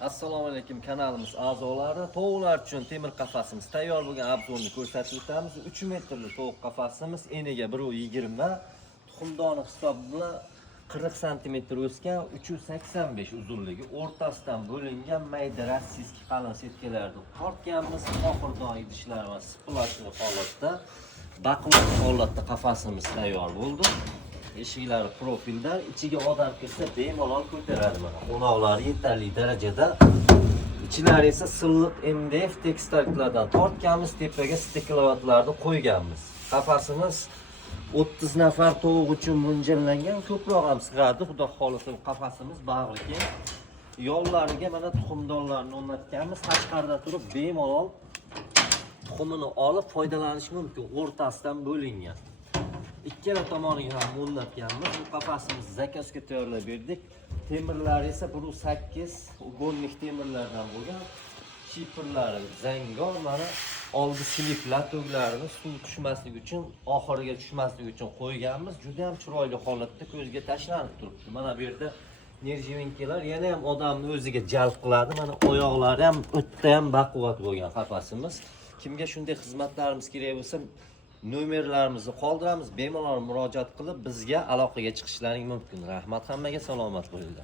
Assalomu alaykum, kanalimiz a'zolari. Tovuqlar uchun temir qafasimiz tayyor bo'lgan, obzorni ko'rsatib o'tamiz. 3 metrli tovuq qafasimiz, eniga 120, tuxumdoni hisobi bilan 40 sm o'sgan, 385 uzunligi, o'rtasidan bo'lingan mayda rossiyskiy qalin setkalarni tortganmiz. Oxirdan idishlarimiz splashli holatda, baquvvat holatda qafasimiz tayyor bo'ldi. Eshiklari profildan, ichiga odam kirsa bemalol ko'taradi. Mana o'noqlari yetarli darajada. Ichlari esa silliq MDF tekstillardan tortganmiz, tepaga steklovatlarni qo'yganmiz. Qafasimiz 30 nafar tovuq uchun mo'ljallangan, ko'proq ham sig'adi. Xudo xolisa qafasimiz bag'riki. Yollariga mana tuxumdonlarni o'rnatganmiz. Tashqarida turib bemalol tuxumini olib foydalanish mumkin. O'rtasidan bo'lingan. Ikkala tomoniga ham o'rnatganmiz. Bu qafasimiz zakazga tayyorlab berdik. Temirlari esa 1.8 ugonlik temirlardan bo'lgan. Shiperlari zangor, mana oldi sliplar tuglarini suv tushmasligi uchun, oxiriga tushmasligi uchun qo'yganmiz. Juda ham chiroyli holatda ko'zga tashlanib turibdi. Mana bu yerda nerjivenkalar yana ham odamni o'ziga jalb qiladi. Mana oyoqlari ham o'tda ham baquvvat bo'lgan qafasimiz. Kimga shunday xizmatlarimiz kerak bo'lsa, nomerlarimizni qoldiramiz. Bemalol murojaat qilib bizga aloqaga chiqishlaring mumkin. Rahmat, hammaga salomat bo'linglar.